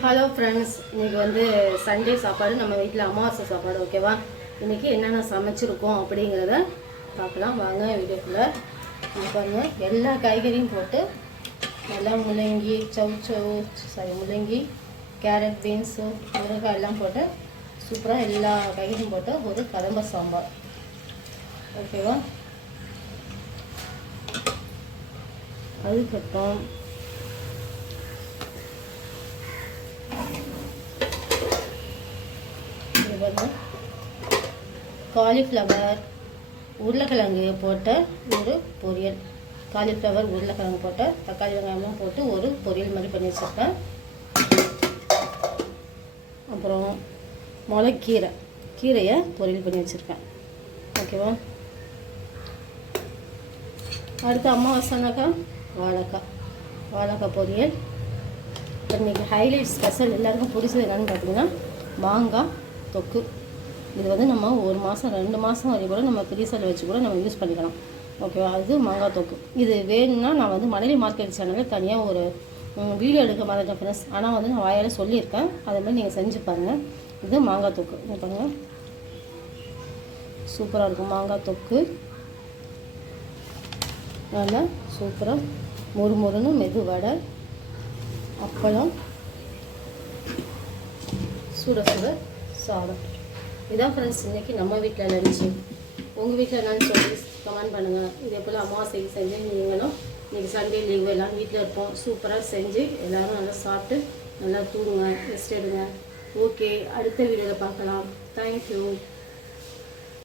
Hello friends, இன்றைக்கி வந்து Sunday சாப்பாடு, நம்ம வீட்டில் அமாவாசை சாப்பாடு. ஓகேவா? இன்றைக்கி என்னென்ன சமைச்சிருக்கோம் அப்படிங்கிறத பார்க்கலாம் வாங்க வீடியோக்குள்ளே. இது பாருங்கள், எல்லா காய்கறியும் போட்டு நல்லா முள்ளங்கி முள்ளங்கி, கேரட், பீன்ஸு, முருங்கைக்காய் எல்லாம் போட்டு சூப்பராக எல்லா காய்கறியும் போட்டு ஒரு கதம்ப சாம்பார். ஓகேவா? அதுக்கப்புறம் வந்து காலிஃப்ளவர் உருளைக்கிழங்கு போட்ட ஒரு பொரியல். காலிஃப்ளவர் உருளைக்கிழங்கு போட்ட தக்காளி வெங்காயம்லாம் போட்டு ஒரு பொரியல் மாதிரி பண்ணி வச்சுருக்கேன். அப்புறம் கீரையை பொரியல் பண்ணி வச்சுருக்கேன். ஓகேவா? அடுத்து அமாவாசைனாக்கா வாழைக்காய் பொரியல். இன்றைக்கி ஹைலைட் ஸ்பெஷல் எல்லாருக்கும் பிடிச்சது என்னென்னு பார்த்தீங்கன்னா மாங்காய் தொக்கு. இது வந்து நம்ம 1 மாதம் 2 மாதம் வரை கூட நம்ம ஃப்ரீசரில் வச்சு கூட நம்ம யூஸ் பண்ணிக்கலாம். ஓகேவா? அது மாங்காய் தொக்கு. இது வேணும்னா நான் வந்து மணலி மார்க்கெட் சேனலில் தனியாக ஒரு வீடியோ எடுக்க மாதிரி ஃப்ரெண்ட்ஸ், ஆனால் வந்து நான் வாயால் சொல்லியிருக்கேன். அதே மாதிரி நீங்கள் செஞ்சு பாருங்கள். இது மாங்காய் தொக்கு. இது பாருங்கள், சூப்பராக இருக்கும் மாங்காய் தொக்கு. நல்லா சூப்பராக முறுமுறுன்னு மெது வடை, அப்பளம், சுட சாதம். இதான் ஃப்ரெண்ட்ஸ் இன்றைக்கி நம்ம வீட்டில் லஞ்சு. உங்கள் வீட்டில் என்னன்னு சொல்லி கமெண்ட் பண்ணுங்கள். இதே போல் அமாவாசைக்கு செஞ்சு நீங்களும் இன்றைக்கி சண்டே லீவு எல்லாம் வீட்டில் இருப்போம். சூப்பராக செஞ்சு எல்லோரும் நல்லா சாப்பிட்டு நல்லா தூங்குங்க, ரெஸ்ட் எடுங்க. ஓகே, அடுத்த வீடியோவில் பார்க்கலாம். தேங்க்யூ.